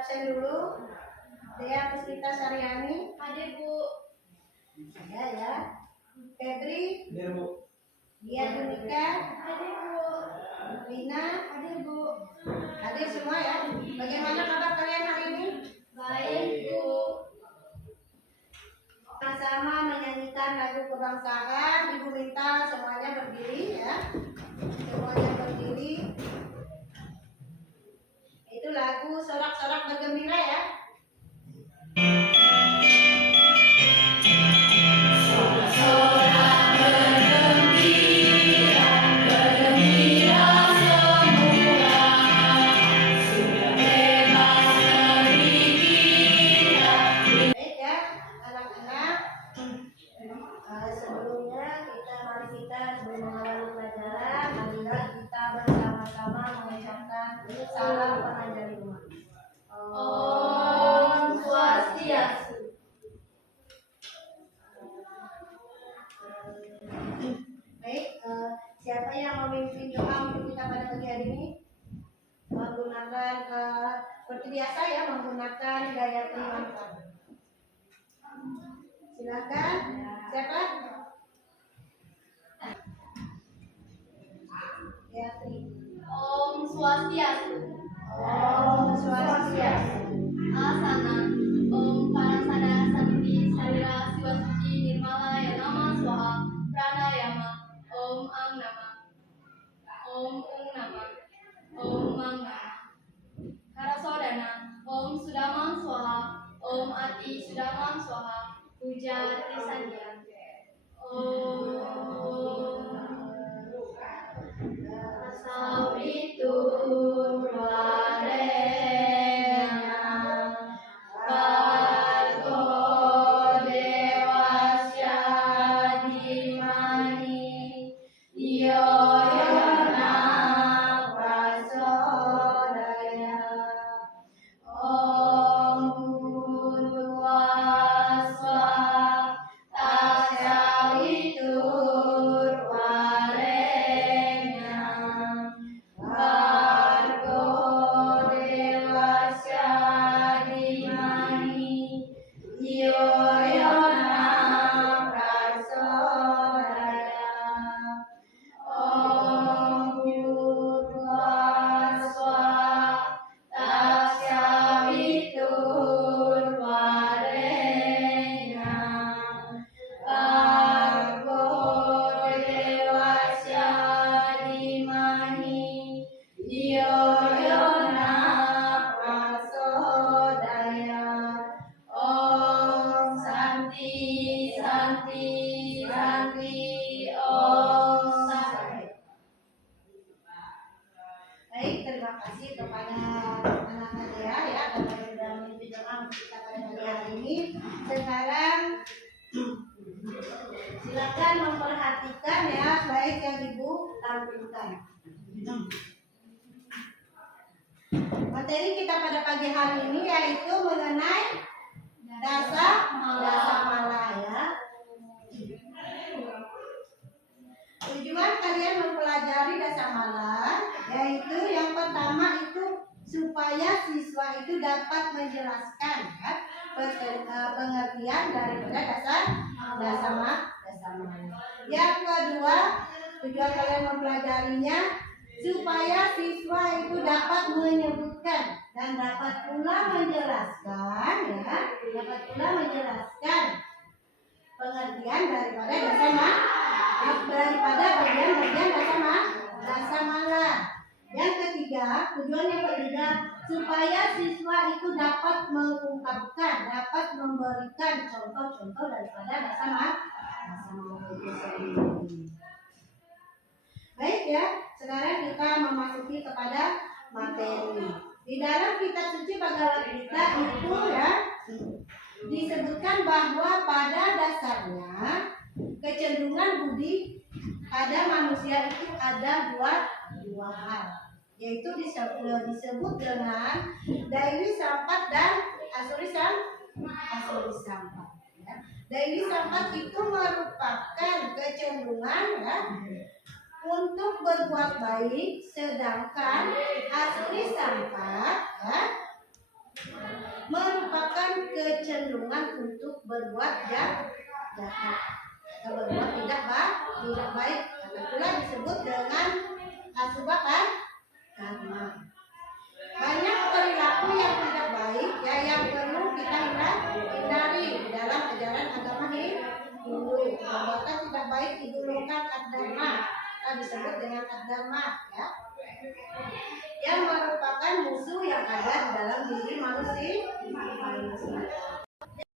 absen dulu. Dea Puspita Saryani. Hadir Bu. Saya ya. Febri. Hadir Bu. Dia Junika. Hadir Bu. Lina. Hadir Bu. Hadir semua ya. Bagaimana kabar kalian hari ini? Baik Bu. Sama-sama menyanyikan lagu kebangsaan. Ibu minta semuanya berdiri ya. Semuanya berdiri. Itu lagu Sorak-sorak bergembira ya. Salam pengajar rumah. Om Swastiastu. Baik, siapa yang memimpin doa untuk kita pada pagi hari ini? Menggunakan seperti biasa ya, menggunakan Gayatri Mantra. Silakan. Siapa? Gayatri. Om Swastiastu. Om Swastiastu. Asana. Om Parasada Sakti Sarira Siwa Suci Nirmala Yanama Swaha Pranayama. Om Ang Nama. Om Ung Nama. Om Mang Nama. Karasodana. Om Sudamang Swaha. Om Ati Sudamang Swaha. Puja Trisandia. Om Sawitur Varenyam Bhargo Devasya Dhimani Yo Yona Prasodaya Om Bhurvaswa Tasyawitur Varenyam Bhargo Devasya Dhimani Yo Yona Prasodaya Om Bhurvaswa Tasyawitur Varenyam Bhargo Devasya Dhimani Yo Yona Prasodaya Om Santi Santi Santi Om Santi. Baik, terima kasih kepada anak Nadia ya, karena sudah memimpin doa untuk kita pada pagi hari ini. Sekarang silakan memperhatikan ya, baik yang Ibu tampilkan. Materi kita pada pagi hari ini yaitu mengenai dasamala ya. Tujuan kalian mempelajari dasamala yaitu yang pertama itu supaya siswa itu dapat menjelaskan ya, pengertian daripada dasamala. Yang kedua, tujuan kalian mempelajarinya supaya siswa itu dapat menyebutkan dan dapat pula menjelaskan ya, dapat pula menjelaskan pengertian daripada bagian-bagian dasamala. Yang ketiga, tujuan yang ketiga supaya siswa itu dapat mengungkapkan, dapat memberikan contoh-contoh daripada dasamala itu sendiri. Baik ya, sekarang kita memasuki kepada materi. Di dalam kitab suci Bhagavad Gita itu ya disebutkan bahwa pada dasarnya kecenderungan budi pada manusia itu ada dua hal, yaitu disebut dengan Daiwi Sampat dan Asuri Sampat. Ya. Daiwi Sampat itu merupakan kecenderungan ya, untuk berbuat baik, sedangkan Asuri Sampat ya, merupakan kecenderungan untuk berbuat jahat atau berbuat tidak baik. Karena itulah disebut dengan asubah karma. Banyak perilaku yang tidak baik ya yang perlu kita hindari di dalam ajaran agama Hindu. Perbuatan tidak baik digolongkan ad-dharma, kita disebut dengan ad-dharma ya, yang merupakan musuh yang ada di dalam diri manusia.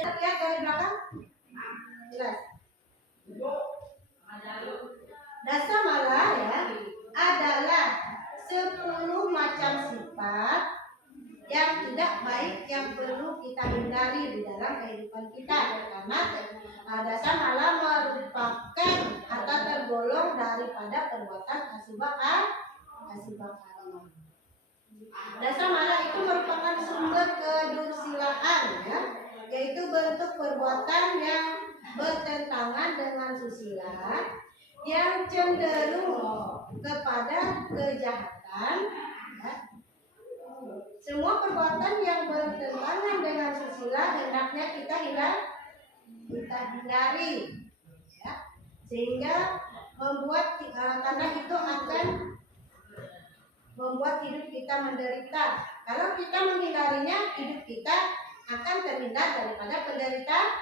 Lihat dari belakang, jelas. Dasa mala ya adalah 10 macam sifat yang tidak baik yang perlu kita hindari di dalam kehidupan kita. Karena dasa mala merupakan atau tergolong daripada perbuatan asubah karma. Dasa mala itu merupakan sumber kedursilaan ya, yaitu bentuk perbuatan yang bertentangan dengan susila, yang cenderung kepada kejahatan ya. Semua perbuatan yang bertentangan dengan susila hendaknya kita hindari ya, sehingga membuat karena itu akan membuat hidup kita menderita. Kalau kita menghindarinya, hidup kita akan terhindar daripada penderitaan.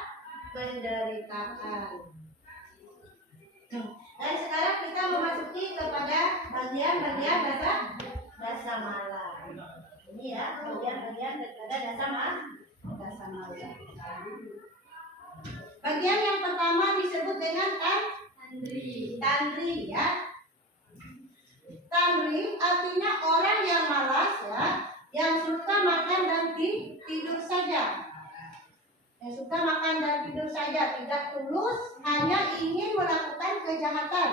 Dan sekarang kita memasuki kepada bagian-bagian dasa mala. Ini ya, bagian-bagian daripada dasa mala. Bagian yang pertama disebut dengan tandri ya. Tandri artinya orang yang malas ya, yang suka makan dan tidur saja. Yang suka makan dan tidur saja, tidak tulus, hanya ingin melakukan kejahatan.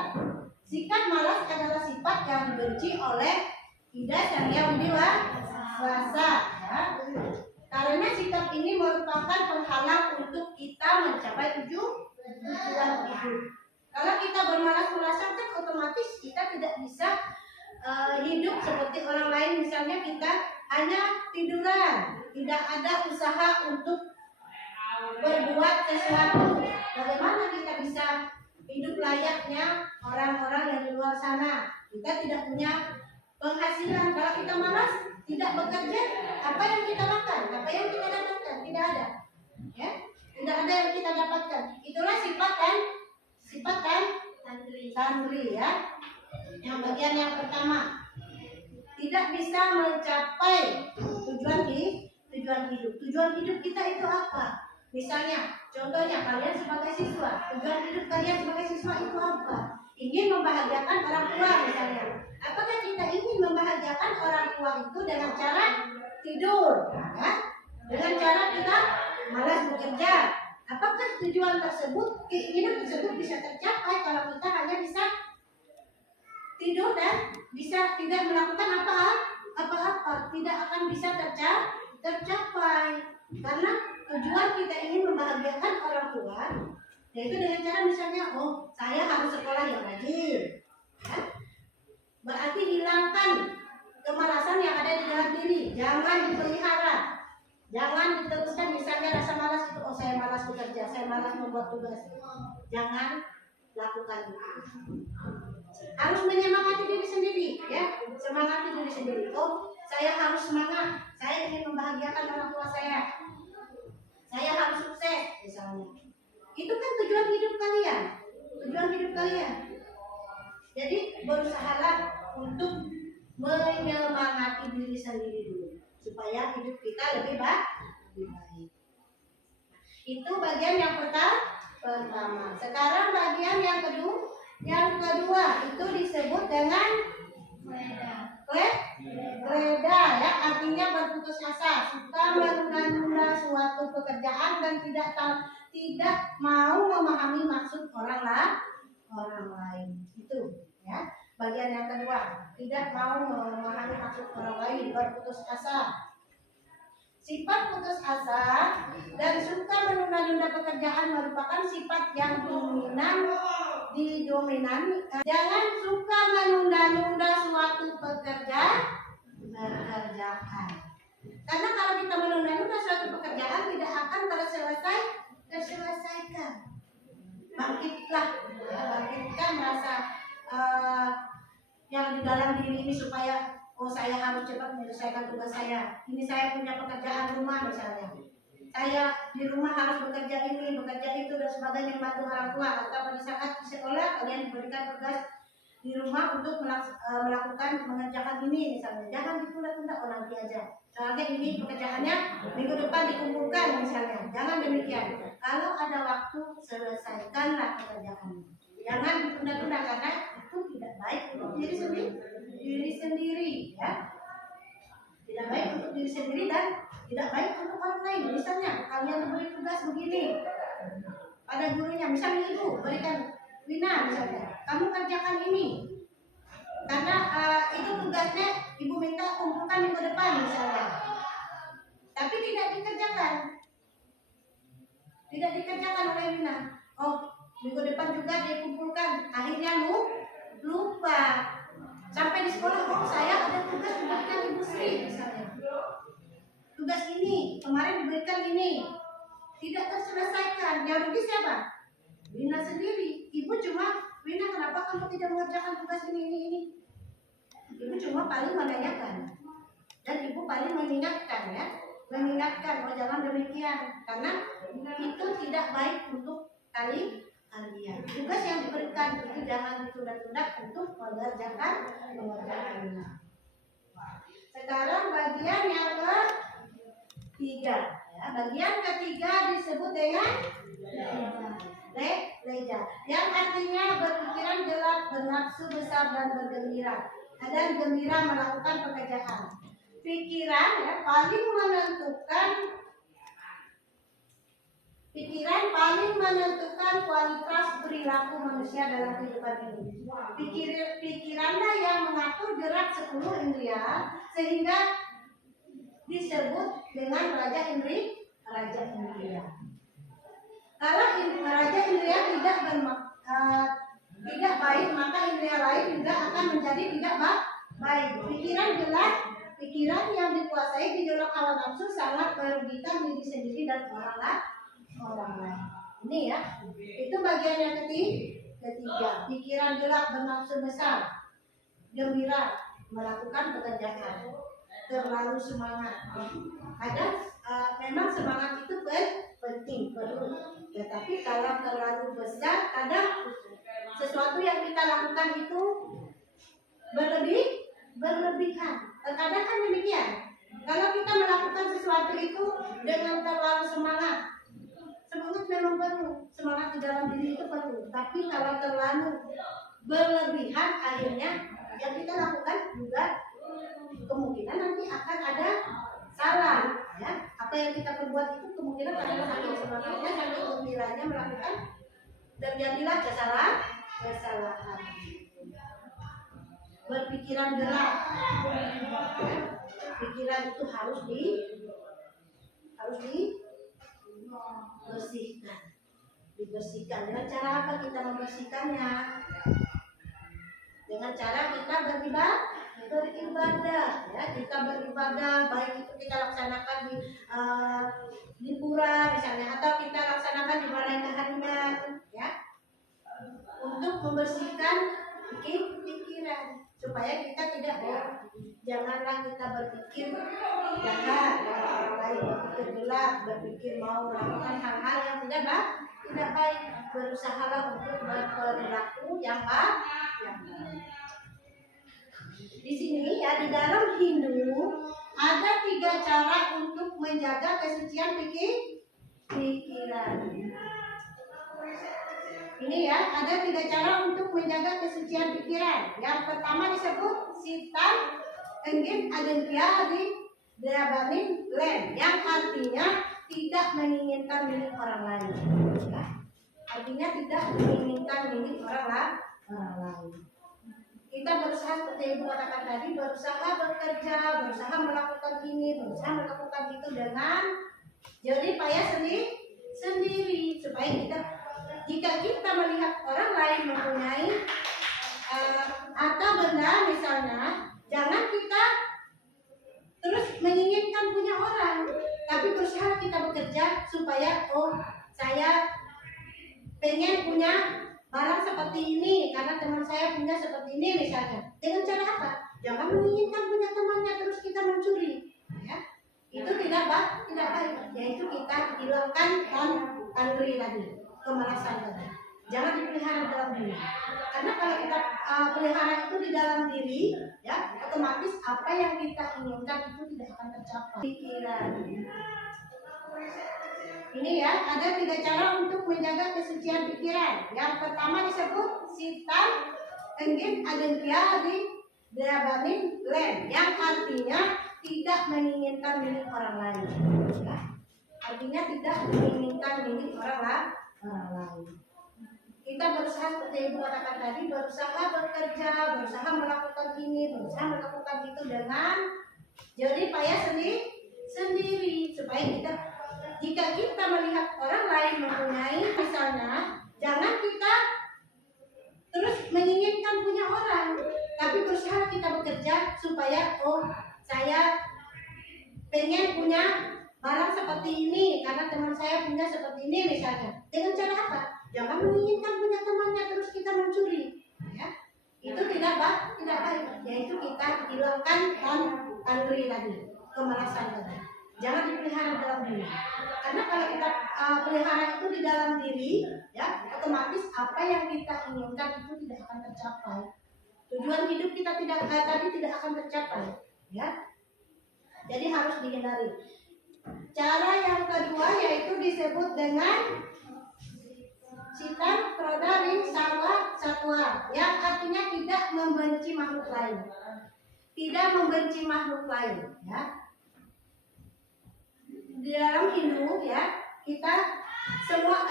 Sikap malas adalah sifat yang dibenci oleh Ida Sang Wasa ya. Karena sikap ini merupakan penghalang untuk kita mencapai tujuan hidup. Kalau kita bermalas-malasan kan otomatis kita tidak bisa hidup seperti orang lain. Misalnya kita hanya tiduran, tidak ada usaha untuk berbuat sesuatu. Bagaimana kita bisa hidup layaknya orang-orang yang di luar sana? Kita tidak punya penghasilan. Kalau kita malas, tidak bekerja, apa yang kita makan? Apa yang kita dapatkan? Tidak ada. Ya? Tidak ada yang kita dapatkan. Itulah sifat tandri ya. Yang bagian yang pertama, tidak bisa mencapai tujuan hidup. Tujuan hidup kita itu apa? Misalnya, contohnya kalian sebagai siswa, tujuan hidup kalian sebagai siswa itu apa? Ingin membahagiakan orang tua misalnya. Apakah kita ingin membahagiakan orang tua itu dengan cara tidur? Ya? Dengan cara kita malas bekerja? Apakah tujuan tersebut, keinginan tersebut bisa tercapai kalau kita hanya bisa tidur dan bisa tidak melakukan apa-apa? Tidak akan bisa tercapai. Karena tujuan kita ingin membahagiakan orang tua, yaitu dengan cara misalnya, saya harus sekolah yang rajin. Ya? Berarti hilangkan kemalasan yang ada di dalam diri, jangan dipelihara. Jangan diteruskan misalnya rasa malas itu, saya malas bekerja, saya malas membuat tugas. Jangan lakukan itu. Harus menyemangati diri sendiri, ya. Semangati diri sendiri. Saya harus semangat. Saya ingin membahagiakan orang tua saya. Saya harus sukses, misalnya. Itu kan tujuan hidup kalian. Jadi berusahalah untuk menyemangati diri sendiri dulu, supaya hidup kita lebih baik. Itu bagian yang pertama. Sekarang bagian yang kedua itu disebut dengan kleda ya, artinya berputus asa, suka menunda-nunda suatu pekerjaan dan tidak mau memahami maksud orang lain. Itu ya, bagian yang kedua, tidak mau memahami maksud orang lain, berputus asa. Sifat putus asa dan suka menunda-nunda pekerjaan merupakan sifat yang didominasi. Jangan suka menunda-nunda suatu pekerjaan. Karena kalau kita menunda-nunda suatu kerjakan terselesaikan. Bangkitlah, ya, bangkitkan rasa yang di dalam diri ini supaya saya harus cepat menyelesaikan tugas saya. Ini saya punya pekerjaan rumah misalnya. Saya di rumah harus bekerja ini, bekerja itu dan sebagainya, membantu orang tua. Atau pada saat di sekolah kalian diberikan tugas di rumah untuk mengerjakan ini misalnya. Jangan ditunda-tunda, nanti aja. Soalnya ini pekerjaannya minggu depan dikumpulkan misalnya. Jangan demikian. Kalau ada waktu, selesaikanlah pekerjaannya. Jangan ditunda-tunda karena itu tidak baik untuk diri sendiri, ya. Tidak baik untuk diri sendiri dan tidak baik untuk orang lain. Misalnya kalian diberi tugas begini pada gurunya, misalnya ibu berikan, Wina misalnya, kamu kerjakan ini karena itu tugasnya ibu minta kumpulkan minggu depan misalnya, tapi tidak dikerjakan oleh Wina. Oh, minggu depan juga dikumpulkan, akhirnya lupa. Sampai di sekolah, oh saya ada tugas diberikan Ibu Sri misalnya. Tugas ini, kemarin diberikan ini, tidak terselesaikan. Yang rugi siapa? Wina sendiri. Ibu cuma, Wina kenapa kamu tidak mengerjakan tugas ini? Ibu cuma paling menanyakan. Dan ibu paling mengingatkan, ya. Mengingatkan, oh jangan demikian. Karena itu tidak baik untuk kalian. Tugas yang diberikan itu jangan ditunda-tunda untuk mengerjakannya. Sekarang bagian yang ketiga, ya. Bagian ketiga disebut dengan leja, yang artinya berpikiran gelap, bernafsu besar dan bergembira. Dan gembira melakukan pekerjaan. Pikiran, ya, paling menentukan kualitas perilaku manusia dalam kehidupan ini. Pikiranlah yang mengatur gerak 10 indria sehingga disebut dengan raja indria. Kalau raja indria tidak baik, maka indria lain juga akan menjadi tidak baik. Pikiran gelap, pikiran yang dikuasai gejolak hawa nafsu sangat merugikan diri sendiri dan orang lain. Ini ya, itu bagian yang ketiga. Pikiran gelap, bernafsu besar, gembira melakukan pekerjaan, terlalu semangat. Memang semangat itu penting, perlu. Tetapi kalau terlalu besar, kadang sesuatu yang kita lakukan itu berlebihan. Terkadang kan demikian. Kalau kita melakukan sesuatu itu dengan terlalu semangat memang perlu, semangat di dalam diri itu perlu. Tapi kalau terlalu berlebihan, akhirnya yang kita lakukan juga kemungkinan nanti akan ada salah, ya. Apa yang kita perbuat itu kemungkinan karena saking semangatnya, saking gembiranya melakukan dan jadilah kesalahan. Berpikiran gelap, pikiran itu harus dibersihkan. Dengan cara apa kita membersihkannya? Dengan cara kita beribadah, ya. Kita beribadah, baik itu kita laksanakan di pura misalnya, atau kita laksanakan di balai keharian, ya, untuk membersihkan pikiran supaya kita janganlah kita berpikir jahat, orang lain berpikir gelap, berpikir mau melakukan hal-hal yang tidak baik. Berusahalah untuk berperilaku yang baik. Di sini, ya, di dalam Hindu ada 3 cara untuk menjaga kesucian pikiran. Ini, ya, ada 3 cara untuk menjaga kesucian pikiran. Yang pertama disebut sitan enggit adengkia di Drabanin Len, yang artinya tidak menginginkan milik orang lain, ya. Artinya tidak menginginkan milik orang lain. Kita berusaha, seperti Ibu katakan tadi, berusaha bekerja, berusaha melakukan ini, berusaha melakukan itu dengan jerih payah sendiri supaya jika kita melihat orang lain mempunyai atau benda misalnya, jangan kita terus menginginkan punya orang, tapi berusaha kita bekerja supaya saya pengen punya barang seperti ini karena teman saya punya seperti ini misalnya. Dengan cara apa? Jangan menginginkan punya temannya terus kita mencuri. Ya. Itu tidak baik. Yaitu kita hilangkan tandri tadi, kemalasan tadi. Jangan dipelihara dalam diri. Karena kalau kita pelihara itu di dalam diri, ya otomatis apa yang kita inginkan itu tidak akan tercapai. Pikiran. Ini ya, ada 3 cara untuk menjaga kesucian pikiran. Yang pertama disebut sitan engin adengkia di drabanin len, yang artinya tidak menginginkan milik orang lain. Ya. Artinya tidak menginginkan milik orang lain. Kita berusaha seperti ibu katakan tadi, berusaha bekerja, berusaha melakukan ini, berusaha melakukan itu dengan jerih payah sendiri supaya kita, jika kita melihat orang lain mempunyai misalnya, jangan kita terus menginginkan punya orang, tapi berusaha kita bekerja supaya saya pengen punya barang seperti ini karena teman saya punya seperti ini misalnya. Dengan cara apa? Jangan menginginkan punya temannya terus kita mencuri. Ya. Itu tidak baik. Yaitu kita hilangkan tandri tadi, kemalasan tadi. Jangan dipelihara dalam diri. Karena kalau kita pelihara itu di dalam diri, ya otomatis apa yang kita inginkan itu tidak akan tercapai. Tujuan hidup kita tidak akan tercapai. Ya. Jadi harus dihindari. Cara yang kedua yaitu disebut dengan sitan prodari satwa, yang artinya tidak membenci makhluk lain. Tidak membenci makhluk lain, ya. Di dalam Hindu ya, kita semua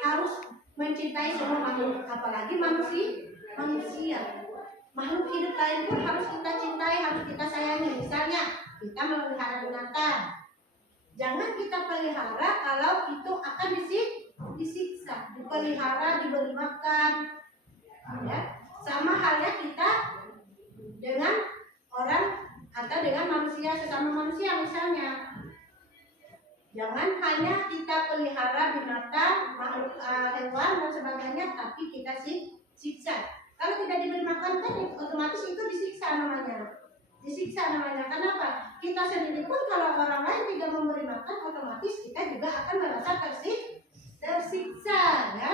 harus mencintai semua makhluk, apalagi manusia. Makhluk hidup lain pun harus kita cintai, harus kita sayangi. Misalnya, kita memelihara binatang. Jangan kita pelihara kalau itu akan disiksa, dipelihara, diberi makan. Ya. Sama halnya kita dengan orang atau dengan manusia, sesama manusia misalnya. Jangan hanya kita pelihara binatang, makhluk hewan dan sebagainya, tapi kita siksa. Kalau tidak diberi makan kan otomatis itu disiksa namanya. Kenapa? Kita sendiri pun kalau orang lain tidak memberi makan, otomatis kita juga akan merasa tersiksa, ya.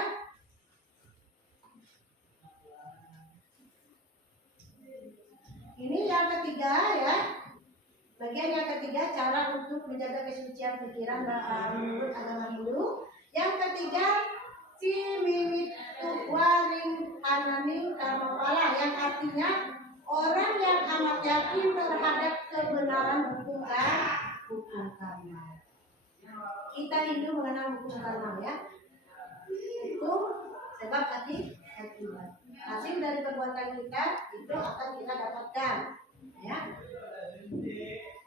Ini yang ketiga ya. Bagian yang ketiga cara untuk menjaga kesucian pikiran menurut agama Hindu. Yang ketiga si mimit waring ananing karmapala, yang artinya orang yang amat yakin terhadap kebenaran hukum karma. Kita Hindu mengenal hukum karma ya. Hukum sebab akibat. Hasil dari perbuatan kita itu akan kita dapatkan. Ya.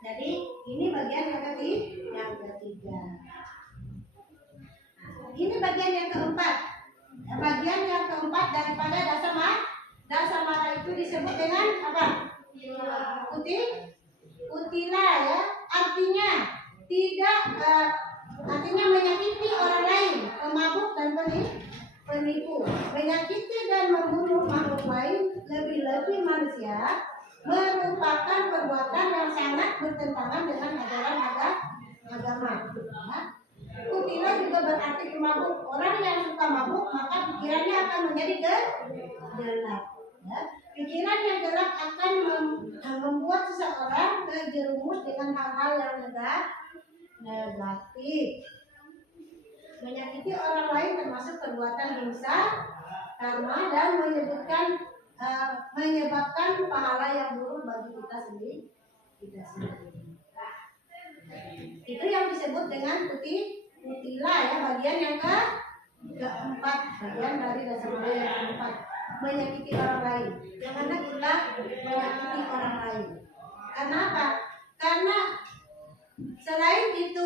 Jadi ini bagian yang ketiga. Ini bagian yang keempat. Bagian yang keempat daripada dasamara itu disebut dengan apa? Utila ya. Artinya tidak artinya menyakiti orang lain, pemabuk dan penipu, menyakiti dan membunuh makhluk lain, lebih-lebih manusia, merupakan perbuatan yang sangat bertentangan dengan ajaran agama. Ya. Utila juga berarti pemabuk. Orang yang suka mabuk maka pikirannya akan menjadi gelap. Ya. Pikiran yang gelap akan membuat seseorang terjerumus dengan hal-hal yang negatif. Menyakiti orang lain termasuk perbuatan dosa, karma, dan menyebabkan pahala yang buruk bagi kita sendiri. Itu yang disebut dengan utila ya, bagian yang keempat, bagian dari dasar yang keempat, menyakiti orang lain. Janganlah kita menyakiti orang lain. Karena apa? Karena selain itu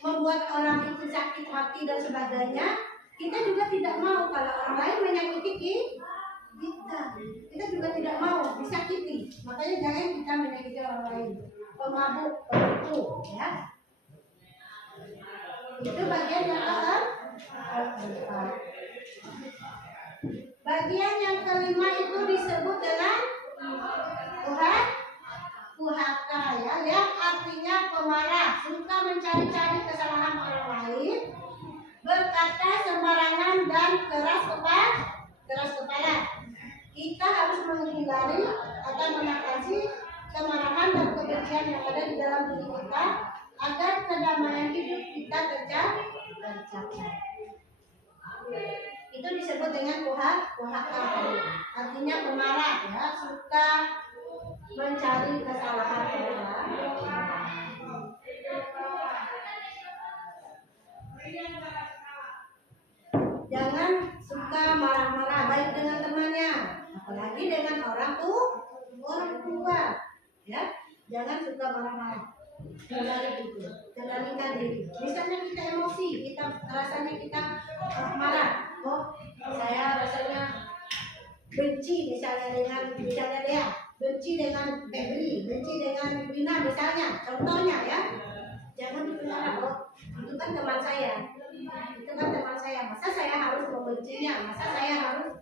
membuat orang itu sakit hati dan sebagainya, kita juga tidak mau kalau orang lain menyakiti kita. Kita juga tidak mau disakiti. Makanya jangan kita menyakiti orang lain. Pemabuk, penipu, ya. Itu bagian yang keempat. Bagian yang kelima itu disebut dengan puhaka ya, yang artinya pemarah, suka mencari-cari kesalahan orang lain, berkata sembarangan dan keras kepala. Kita harus menghindari atau mengatasi kemarahan dan kebencian yang ada di dalam diri kita agar kedamaian hidup kita tercapai. Itu disebut dengan puhaka, artinya pemarah ya, suka mencari kesalahan orang. Jangan suka marah-marah baik dengan temannya, apalagi dengan orang tua ya. Jangan suka marah-marah. Kendalikan diri. Misalnya kita emosi, rasanya kita marah. Oh, saya rasanya benci misalnya dia, benci dengan Febri, benci dengan Wina misalnya. Contohnya ya. Jangan dipenjara. Oh, itu kan teman saya. Masa saya harus membencinya? Masa saya harus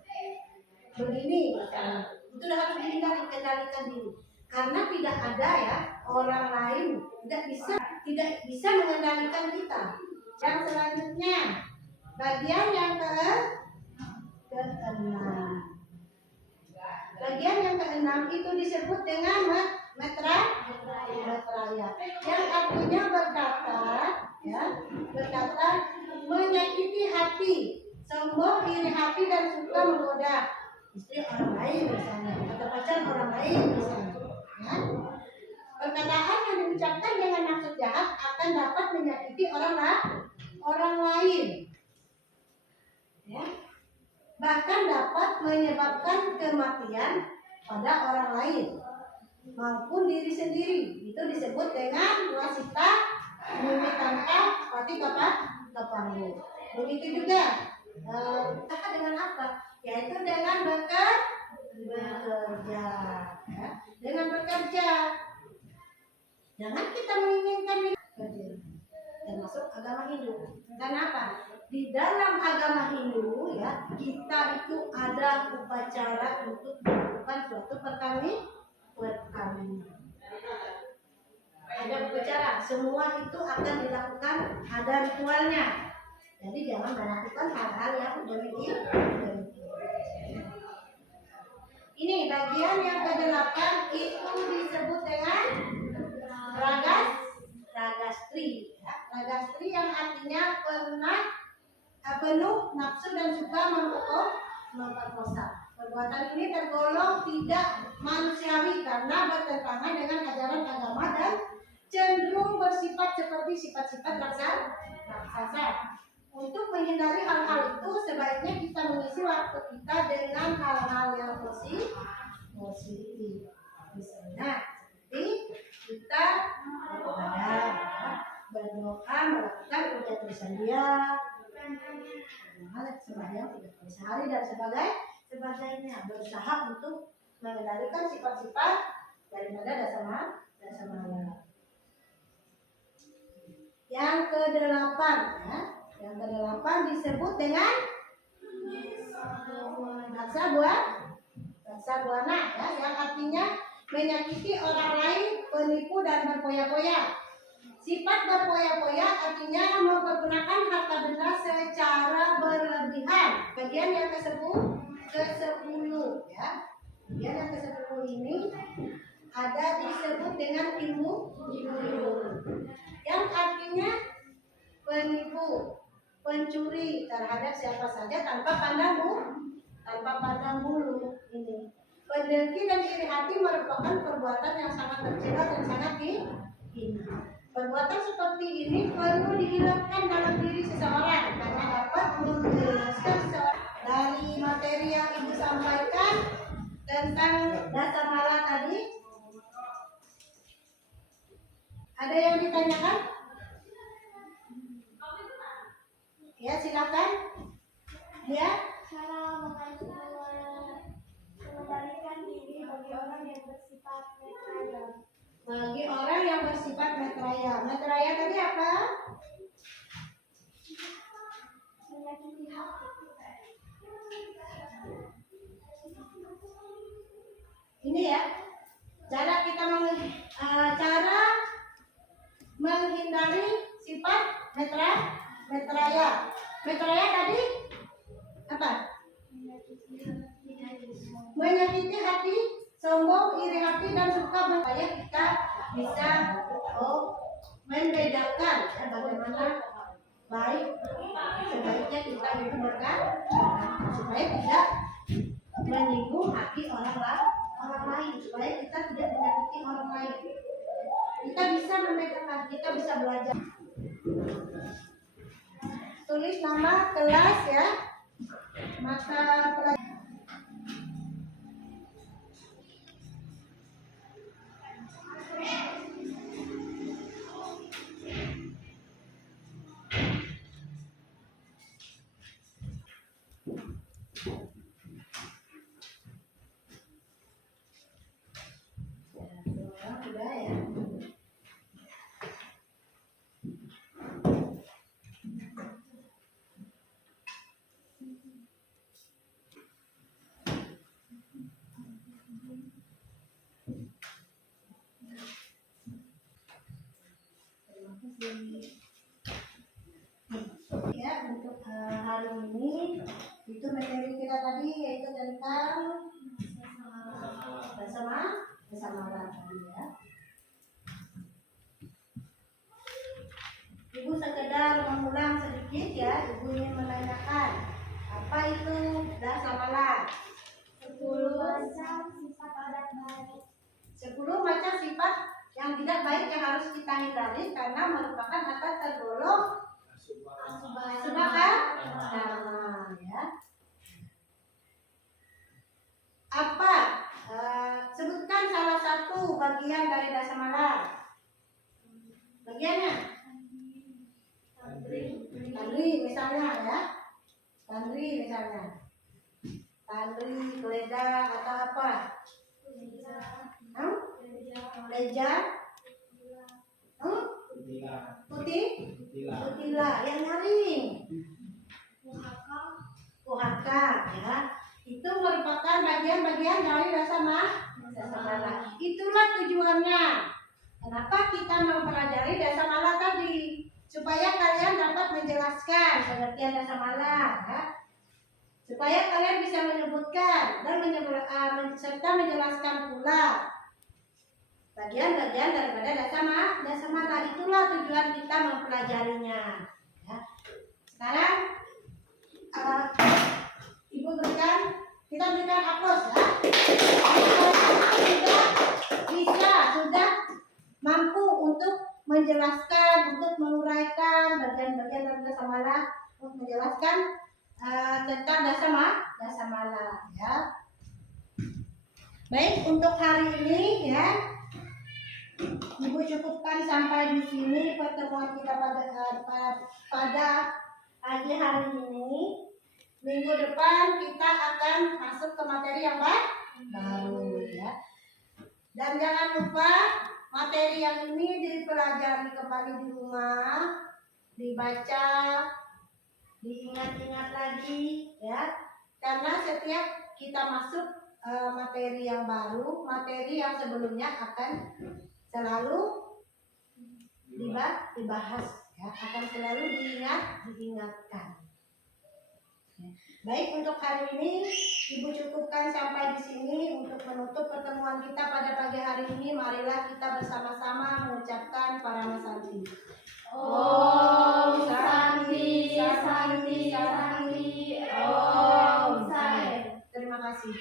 begini? Itu harus kendalikan diri. Karena tidak ada ya orang lain tidak bisa mengendalikan kita. Yang selanjutnya bagian yang keenam. Bagian yang keenam itu disebut dengan metraya, yang artinya berkata menyakiti hati, sombong, iri hati dan suka menggoda istri orang lain misalnya, atau pacar orang lain misalnya. Ya. Perkataan yang diucapkan dengan maksud jahat akan dapat menyakiti orang lain. Ya. Bahkan dapat menyebabkan kematian pada orang lain maupun diri sendiri. Itu disebut dengan wasita memitangka pati kapangu. Begitu juga dengan apa? Yaitu dengan bekerja. Ya. Dengan bekerja. Jangan kita menginginkan bekerja. Termasuk agama Hindu. Kenapa? Di dalam agama Hindu ya, kita itu ada upacara untuk melakukan suatu perkawinan. Ada upacara, semua itu akan dilakukan, ada ritualnya. Jadi jangan melakukan hal-hal yang demikian. Ini bagian yang ke-8 itu disebut dengan ragastri. Ya. Ragastri yang artinya penuh nafsu dan suka memperkosa. Perbuatan ini tergolong tidak manusiawi karena bertentangan dengan ajaran agama dan cenderung bersifat seperti sifat-sifat raksasa. Untuk menghindari hal-hal itu, sebaiknya kita mengisi waktu kita dengan hal-hal yang positif. Misalnya, seperti kita beribadah, berdoa, melakukan ujian dia, sembahyang 3 kali sehari dan sebagainya. Berusaha untuk mengendalikan sifat-sifat daripada dasar maya. Yang ke-8 ya. Yang ke-8 disebut dengan daksa buana ya, yang artinya menyakiti orang lain, penipu dan berpoya-poya. Sifat berpoya-poya artinya mempergunakan harta benda secara berlebihan. Bagian yang ke-10 ya. Bagian yang ke-10 ini ada disebut dengan ilmu yang artinya penipu, pencuri terhadap siapa saja tanpa pandang bulu. Ini pendengki dan iri hati merupakan perbuatan yang sangat tercela dan sangat hina. Perbuatan seperti ini perlu dihilangkan dalam diri seseorang karena dapat menjelaskan seseorang. Dari materi yang Ibu sampaikan tentang dasar mala tadi, ada yang ditanyakan? Ya, silakan. Ya. Cara mengendalikan diri bagi orang yang bersifat metraya. Bagi orang yang bersifat metraya. Metraya tadi apa? Ini ya, cara kita cara menghindari sifat metraya. Metraya tadi apa? Menyakiti hati, sombong, iri hati, dan suka supaya kita bisa membedakan ya, bagaimana baik sebaiknya kita itu supaya tidak menyinggung hati orang lain, supaya kita tidak menyakiti orang lain. Kita bisa membedakan, kita bisa belajar. Tulis nama kelas ya, mata pelajaran. Sudah ya. Ya, untuk hari ini itu materi kita tadi yaitu tentang bersama tadi ya. Ibu sekedar mengulang sedikit ya. Ibu ingin menanyakan apa itu dasamalah? 10 macam sifat adat baik. 10 macam sifat yang tidak baik yang harus kita hindari karena merupakan kata tergolong asubaka. Nah, ya. Apa? Sebutkan salah satu bagian dari dasamala. Bagiannya? Tandri misalnya ya. Tandri misalnya. Tandri, keleda atau apa? Leja? Putih? Putila. Yang nyaring? Kuhaka ya. Itu merupakan bagian-bagian dari dasamala. Itulah tujuannya. Kenapa kita mempelajari dasamala tadi? Supaya kalian dapat menjelaskan pengertian dasamala ya. Supaya kalian bisa menyebutkan dan serta menjelaskan pula bagian-bagian daripada dasamala. Itulah tujuan kita mempelajarinya ya. Sekarang Ibu kita berikan aplaus ya. Sudah mampu untuk menjelaskan, untuk menguraikan bagian-bagian dari dasamala, untuk menjelaskan tentang dasamala ya. Baik, untuk hari ini ya, Ibu cukupkan sampai di sini pertemuan kita pada pagi hari ini. Minggu depan kita akan masuk ke materi yang baru ya. Dan jangan lupa materi yang ini dipelajari kembali di rumah, dibaca, diingat-ingat lagi ya. Karena setiap kita masuk materi yang baru, materi yang sebelumnya akan selalu dibahas ya, akan selalu diingatkan. Baik, untuk hari ini Ibu cukupkan sampai di sini. Untuk menutup pertemuan kita pada pagi hari ini, marilah kita bersama-sama mengucapkan Parama Santi. Om Santi, Santi, Santi, Om Santi. Terima kasih.